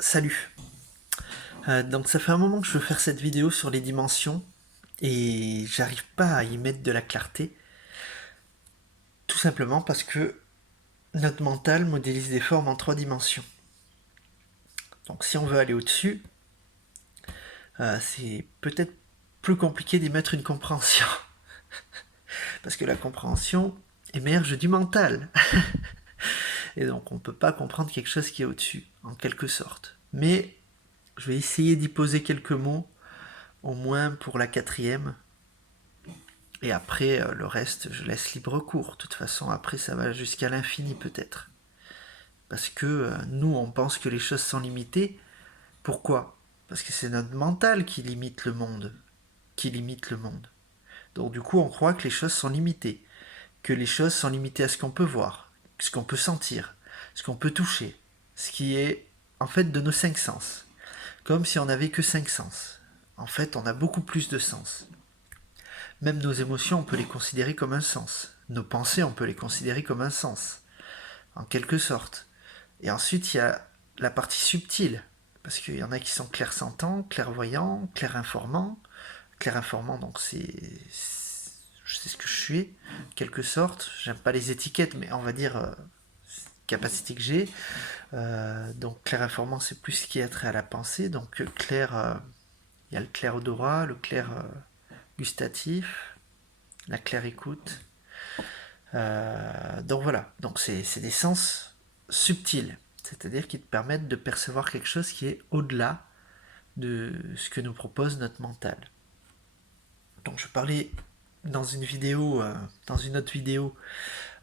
Salut. Donc ça fait un moment que je veux faire cette vidéo sur les dimensions et j'arrive pas à y mettre de la clarté, tout simplement parce que notre mental modélise des formes en 3 dimensions. Donc si on veut aller au-dessus, c'est peut-être plus compliqué d'y mettre une compréhension, parce que la compréhension émerge du mental, et donc on peut pas comprendre quelque chose qui est au-dessus, en quelque sorte. Mais je vais essayer d'y poser quelques mots, au moins pour la quatrième. Et après, le reste, je laisse libre cours. De toute façon, après, ça va jusqu'à l'infini peut-être. Parce que nous, on pense que les choses sont limitées. Pourquoi? Parce que c'est notre mental qui limite le monde. Qui limite le monde. Donc du coup, on croit que les choses sont limitées. Que les choses sont limitées à ce qu'on peut voir, ce qu'on peut sentir, ce qu'on peut toucher. Ce qui est en fait de nos 5 sens. Comme si on n'avait que 5 sens. En fait, on a beaucoup plus de sens. Même nos émotions, on peut les considérer comme un sens. Nos pensées, on peut les considérer comme un sens, en quelque sorte. Et ensuite, il y a la partie subtile, parce qu'il y en a qui sont clairsentants, clairvoyants, clairinformants. Clairinformant, donc je sais ce que je suis, en quelque sorte. J'aime pas les étiquettes, mais on va dire capacité que j'ai. Donc clairinformant, c'est plus ce qui est trait à la pensée. Donc clair, il y a le clair odorat, le clair gustatif, la claire écoute. Donc voilà, donc c'est des sens subtils, c'est-à-dire qui te permettent de percevoir quelque chose qui est au-delà de ce que nous propose notre mental. Donc je parlais dans une vidéo, dans une autre vidéo,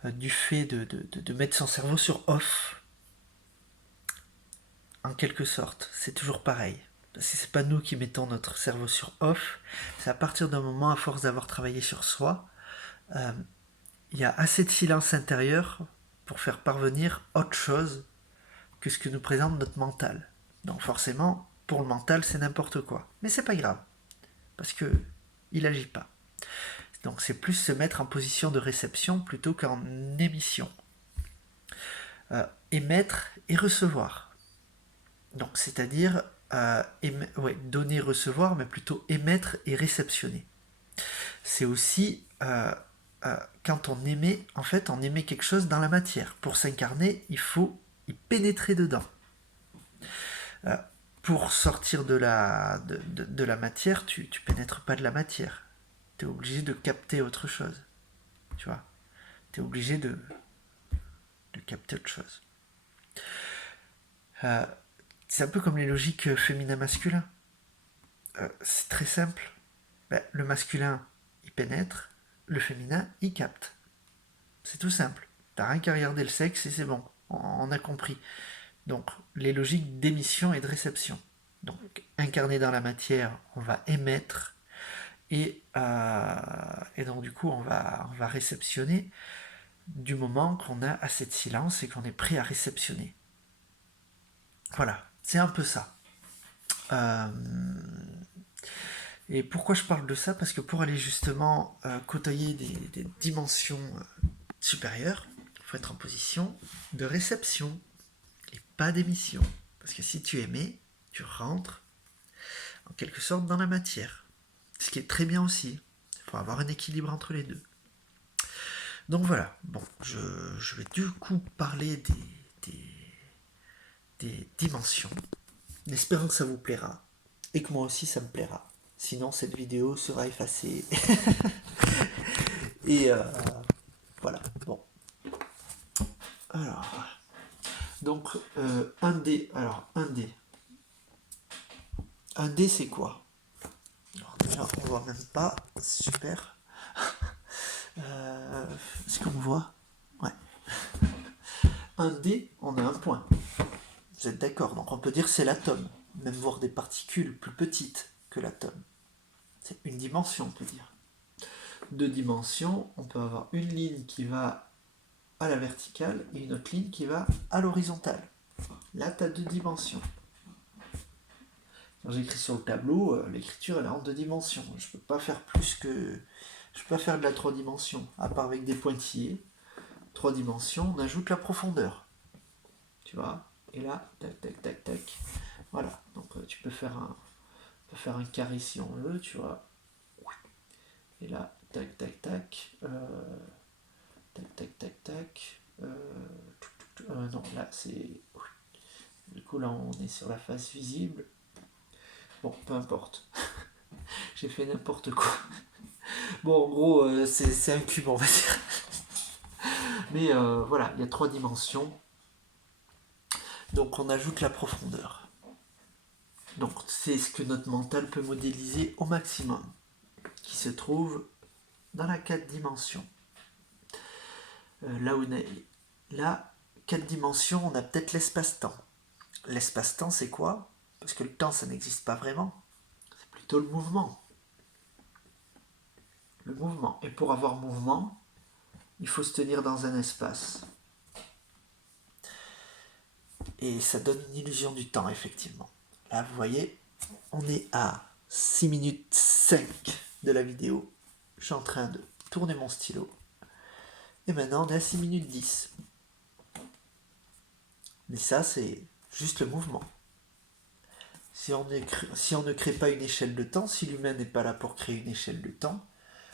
du fait de mettre son cerveau sur off, en quelque sorte. C'est toujours pareil. Si c'est pas nous qui mettons notre cerveau sur off, c'est à partir d'un moment, à force d'avoir travaillé sur soi, euh, il y a assez de silence intérieur pour faire parvenir autre chose que ce que nous présente notre mental. Donc forcément, pour le mental, c'est n'importe quoi. Mais c'est pas grave, parce que il agit pas. Donc c'est plus se mettre en position de réception plutôt qu'en émission. Émettre et recevoir. Donc c'est-à-dire ouais, donner, recevoir, mais plutôt émettre et réceptionner. C'est aussi quand on émet, en fait, on émet quelque chose dans la matière. Pour s'incarner, il faut y pénétrer dedans. Euh, pour sortir de la matière, tu pénètres pas de la matière. Tu es obligé de capter autre chose. Tu vois, tu es obligé de capter autre chose. Euh, c'est un peu comme les logiques féminin-masculin. C'est très simple. Ben, le masculin, il pénètre, le féminin, il capte. C'est tout simple. T'as rien qu'à regarder le sexe et c'est bon. On a compris. Donc, les logiques d'émission et de réception. Donc, incarné dans la matière, on va émettre et donc du coup on va réceptionner du moment qu'on a assez de silence et qu'on est prêt à réceptionner. Voilà, c'est un peu ça. Euh, et pourquoi je parle de ça? Parce que pour aller justement côtoyer des dimensions supérieures, il faut être en position de réception et pas d'émission. Parce que si tu émets, tu rentres en quelque sorte dans la matière. Ce qui est très bien aussi. Il faut avoir un équilibre entre les deux. Donc voilà, bon, je vais du coup parler des, des dimensions, en espérant que ça vous plaira et que moi aussi ça me plaira. Sinon, cette vidéo sera effacée. Et voilà, bon. Alors, donc, un dé. Alors, un dé. Un dé, c'est quoi? Alors, déjà, on voit même pas. Super. Est-ce qu'on voit? Ouais. Un dé, on a un point. Vous êtes d'accord? Donc, on peut dire c'est l'atome. Même voir des particules plus petites que l'atome. C'est une dimension, on peut dire. 2 dimensions, on peut avoir une ligne qui va à la verticale et une autre ligne qui va à l'horizontale. Là, tu as 2 dimensions. Quand j'écris sur le tableau, l'écriture elle est en 2 dimensions. Je peux pas faire plus que. Je peux pas faire de la 3 dimensions, à part avec des pointillés. 3 dimensions, on ajoute la profondeur. Tu vois? et là, tac, tac, tac, tac. Voilà, donc tu peux faire un carré si on veut, tu vois. Et là, tac, tac, tac, tac, tac, tac, tac. Non, là, c'est... Du coup, là, on est sur la face visible. Bon, peu importe. J'ai fait n'importe quoi. Bon, en gros, c'est un cube, on va dire. Mais voilà, il y a 3 dimensions. Donc, on ajoute la profondeur. Donc, c'est ce que notre mental peut modéliser au maximum, qui se trouve dans la 4 dimensions. Là où on est... Là, 4 dimensions, on a peut-être l'espace-temps. L'espace-temps, c'est quoi? Parce que le temps, ça n'existe pas vraiment. C'est plutôt le mouvement. Le mouvement. Et pour avoir mouvement, il faut se tenir dans un espace. Et ça donne une illusion du temps, effectivement. Là, vous voyez, on est à 6 minutes 5 de la vidéo. Je suis en train de tourner mon stylo. Et maintenant, on est à 6 minutes 10. Mais ça, c'est juste le mouvement. Si on ne crée pas une échelle de temps, si l'humain n'est pas là pour créer une échelle de temps,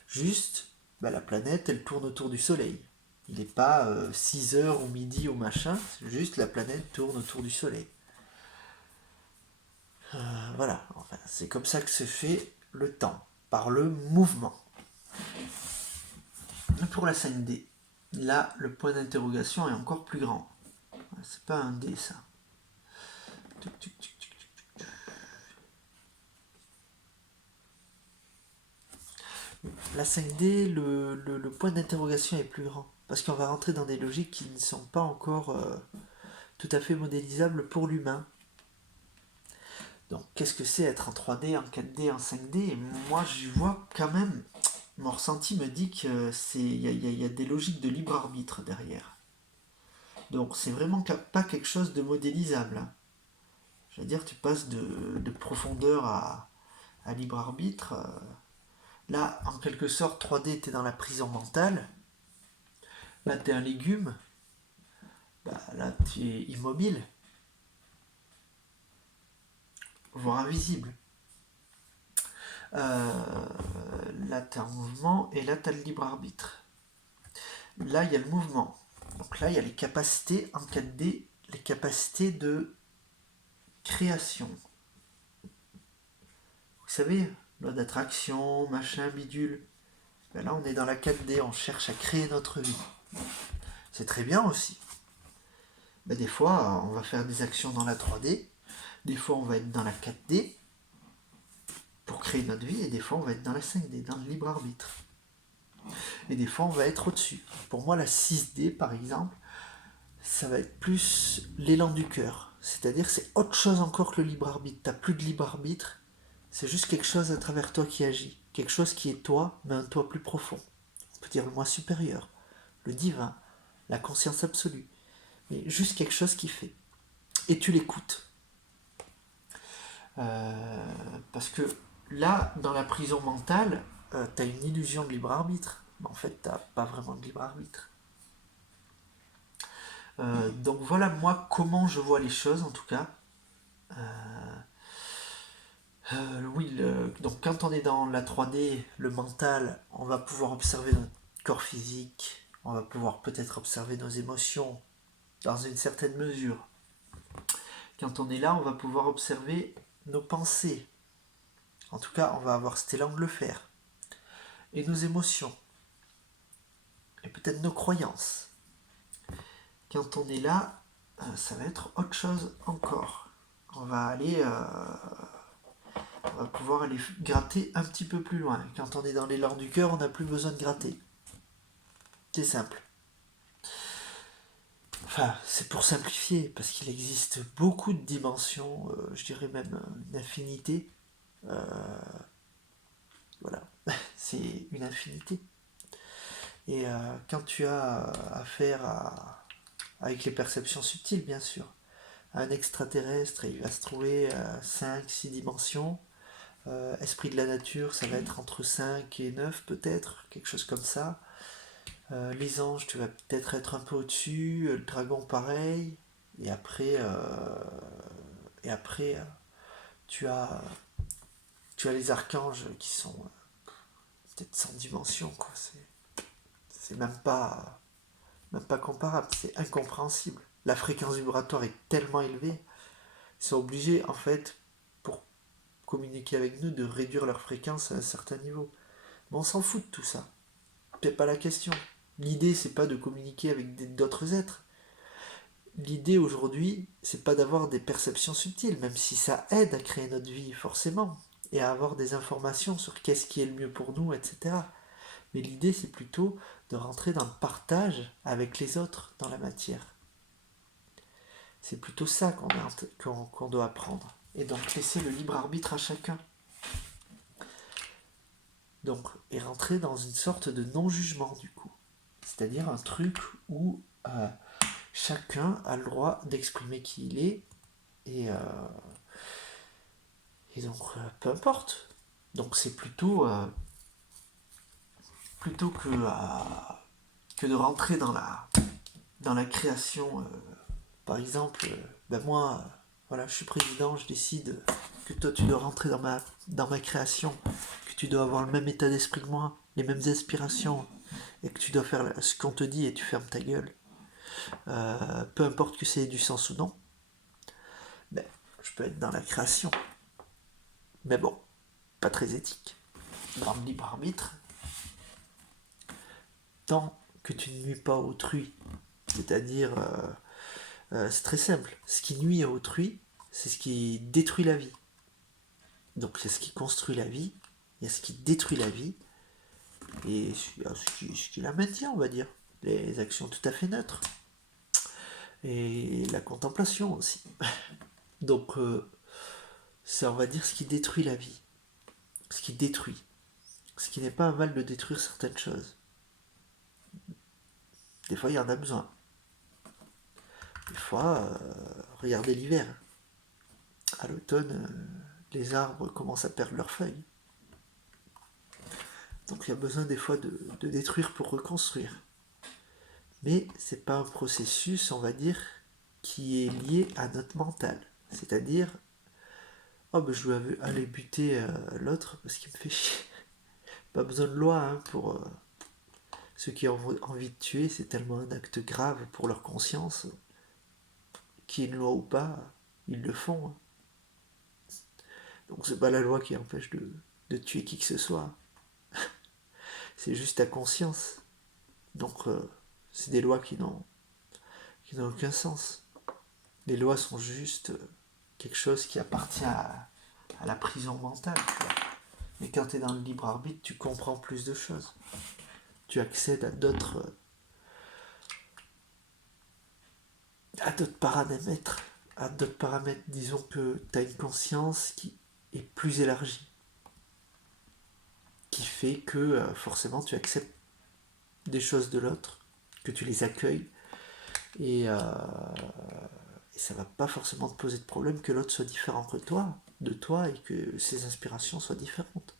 juste, la planète, elle tourne autour du Soleil. Il n'est pas 6 heures ou midi ou machin, c'est juste la planète tourne autour du Soleil. Voilà, enfin, c'est comme ça que se fait le temps, par le mouvement. Pour la 5D, là, le point d'interrogation est encore plus grand. C'est pas un D, ça. La 5D, le point d'interrogation est plus grand. Parce qu'on va rentrer dans des logiques qui ne sont pas encore tout à fait modélisables pour l'humain. Donc, qu'est-ce que c'est être en 3D, en 4D, en 5D? Et moi, je vois quand même, mon ressenti me dit que y a des logiques de libre arbitre derrière. Donc, c'est vraiment pas quelque chose de modélisable. Hein. Je veux dire, tu passes de profondeur à libre arbitre. Là, en quelque sorte, 3D, t'es dans la prison mentale. Là, t'es un légume. Là, tu es immobile, voire invisible. Là, tu as un mouvement et là, tu as le libre arbitre. Là, il y a le mouvement. Donc là, il y a les capacités en 4D, les capacités de création. Vous savez, loi d'attraction, machin, bidule. Là, on est dans la 4D, on cherche à créer notre vie. C'est très bien aussi. Des fois, on va faire des actions dans la 3D, des fois, on va être dans la 4D pour créer notre vie, et des fois, on va être dans la 5D, dans le libre arbitre. Et des fois, on va être au-dessus. Pour moi, la 6D, par exemple, ça va être plus l'élan du cœur. C'est-à-dire, c'est autre chose encore que le libre arbitre. T'as plus de libre arbitre, c'est juste quelque chose à travers toi qui agit. Quelque chose qui est toi, mais un toi plus profond. On peut dire le moi supérieur, le divin, la conscience absolue. Mais juste quelque chose qui fait. Et tu l'écoutes. Parce que là, dans la prison mentale, t'as une illusion de libre arbitre. Mais en fait, t'as pas vraiment de libre arbitre. Donc voilà moi comment je vois les choses en tout cas. Oui, donc quand on est dans la 3D, le mental, on va pouvoir observer notre corps physique, on va pouvoir peut-être observer nos émotions dans une certaine mesure. Quand on est là, on va pouvoir observer nos pensées. En tout cas, on va avoir cet élan de le faire. Et nos émotions. Et peut-être nos croyances. Quand on est là, ça va être autre chose encore. On va pouvoir aller gratter un petit peu plus loin. Quand on est dans l'élan du cœur, on n'a plus besoin de gratter. C'est simple. Enfin, c'est pour simplifier, parce qu'il existe beaucoup de dimensions, je dirais même une infinité. Voilà, c'est une infinité. Et quand tu as affaire avec les perceptions subtiles, bien sûr, à un extraterrestre, il va se trouver à 5-6 dimensions. Esprit de la nature, ça va être entre 5 et 9 peut-être, quelque chose comme ça. Les anges, tu vas peut-être être un peu au-dessus, le dragon pareil, Et après, tu as, tu as les archanges qui sont peut-être sans dimension, quoi. C'est même pas comparable, c'est incompréhensible. La fréquence vibratoire est tellement élevée, ils sont obligés, en fait, pour communiquer avec nous, de réduire leur fréquence à un certain niveau. Mais on s'en fout de tout ça. C'est pas la question. L'idée, c'est pas de communiquer avec d'autres êtres. L'idée aujourd'hui, c'est pas d'avoir des perceptions subtiles, même si ça aide à créer notre vie, forcément, et à avoir des informations sur qu'est-ce qui est le mieux pour nous, etc. Mais l'idée, c'est plutôt de rentrer dans le partage avec les autres dans la matière. C'est plutôt ça qu'on doit apprendre. Et donc laisser le libre arbitre à chacun. Donc, et rentrer dans une sorte de non-jugement, du coup. C'est-à-dire un truc où chacun a le droit d'exprimer qui il est, et, donc peu importe. Donc c'est plutôt que de rentrer dans la création. Par exemple, ben moi, voilà, je suis président, je décide que toi tu dois rentrer dans ma création, que tu dois avoir le même état d'esprit que moi, les mêmes aspirations, et que tu dois faire ce qu'on te dit et tu fermes ta gueule. Peu importe que ça ait du sens ou non, ben, je peux être dans la création. Mais bon, pas très éthique. Dans le libre arbitre, tant que tu ne nuis pas à autrui, c'est-à-dire, c'est très simple, ce qui nuit à autrui, c'est ce qui détruit la vie. Donc il y a ce qui construit la vie, il y a ce qui détruit la vie, et ce qui la maintient, on va dire. Les actions tout à fait neutres. Et la contemplation aussi. Donc c'est, on va dire, ce qui détruit la vie. Ce qui détruit. Ce qui n'est pas un mal de détruire certaines choses. Des fois, il y en a besoin. Des fois, regardez l'hiver. À l'automne, les arbres commencent à perdre leurs feuilles. Donc il y a besoin des fois de détruire pour reconstruire. Mais c'est pas un processus, on va dire, qui est lié à notre mental. C'est-à-dire, oh ben je vais aller buter l'autre parce qu'il me fait chier. Pas besoin de loi pour ceux qui ont envie de tuer, c'est tellement un acte grave pour leur conscience. Qu'il y ait une loi ou pas, ils le font. Donc c'est pas la loi qui empêche de tuer qui que ce soit. C'est juste ta conscience. Donc c'est des lois qui n'ont aucun sens. Les lois sont juste quelque chose qui appartient à la prison mentale. Mais quand tu es dans le libre arbitre, tu comprends plus de choses. Tu accèdes à d'autres paramètres. À d'autres paramètres, disons que tu as une conscience qui est plus élargie. Qui fait que forcément tu acceptes des choses de l'autre, que tu les accueilles, et ça va pas forcément te poser de problème que l'autre soit différent de toi, et que ses inspirations soient différentes.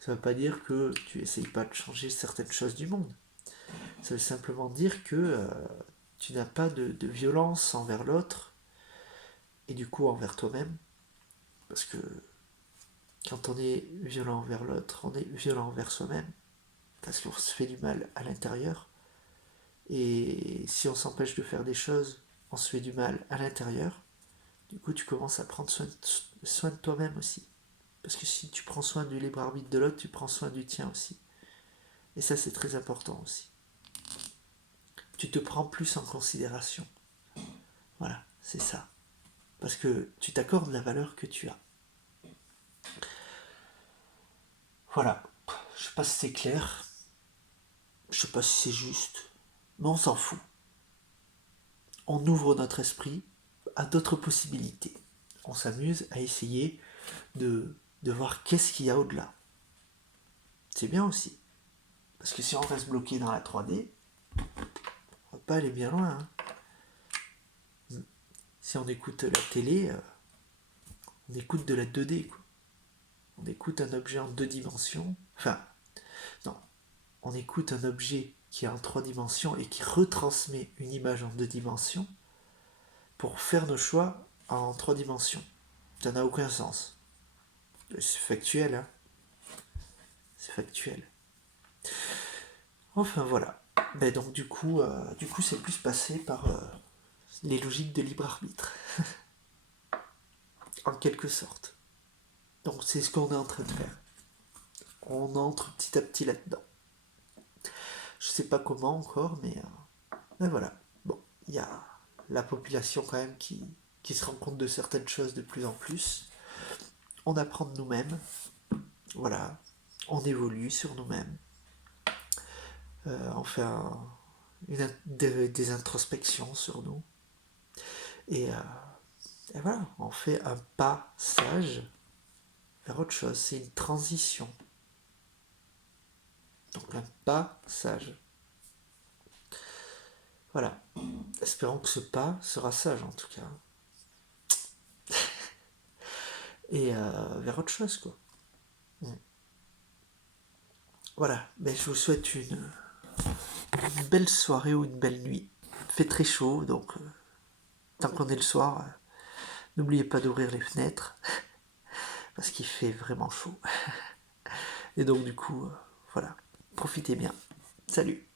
Ça veut pas dire que tu essayes pas de changer certaines choses du monde. Ça veut simplement dire que tu n'as pas de violence envers l'autre, et du coup envers toi-même, parce que quand on est violent envers l'autre, on est violent envers soi-même, parce qu'on se fait du mal à l'intérieur, et si on s'empêche de faire des choses, on se fait du mal à l'intérieur. Du coup, tu commences à prendre soin de toi-même aussi. Parce que si tu prends soin du libre arbitre de l'autre, tu prends soin du tien aussi. Et ça, c'est très important aussi. Tu te prends plus en considération. Voilà, c'est ça. Parce que tu t'accordes la valeur que tu as. Voilà. Je sais pas si c'est clair. Je sais pas si c'est juste. Mais on s'en fout. On ouvre notre esprit à d'autres possibilités. On s'amuse à essayer de voir qu'est-ce qu'il y a au-delà. C'est bien aussi. Parce que si on reste bloqué dans la 3D, on va pas aller bien loin. Si on écoute la télé, on écoute de la 2D, quoi. On écoute un objet en 2 dimensions. Enfin, non. On écoute un objet qui est en 3 dimensions et qui retransmet une image en 2 dimensions. pour faire nos choix en 3 dimensions. Ça n'a aucun sens. C'est factuel, hein. C'est factuel. Enfin voilà. Ben donc du coup c'est plus passé par les logiques de libre arbitre, en quelque sorte. Donc c'est ce qu'on est en train de faire. On entre petit à petit là-dedans. Je sais pas comment encore, mais voilà. Bon, il y a la population quand même qui se rend compte de certaines choses de plus en plus. On apprend de nous-mêmes. Voilà. On évolue sur nous-mêmes. On fait des introspections sur nous. Et voilà, on fait un passage vers autre chose. C'est une transition. Donc un passage. Voilà. Espérons que ce pas sera sage en tout cas. Et vers autre chose quoi. Voilà. Mais je vous souhaite une belle soirée ou une belle nuit. Il fait très chaud, donc tant qu'on est le soir, n'oubliez pas d'ouvrir les fenêtres. Parce qu'il fait vraiment chaud. Et donc du coup, voilà. Profitez bien. Salut.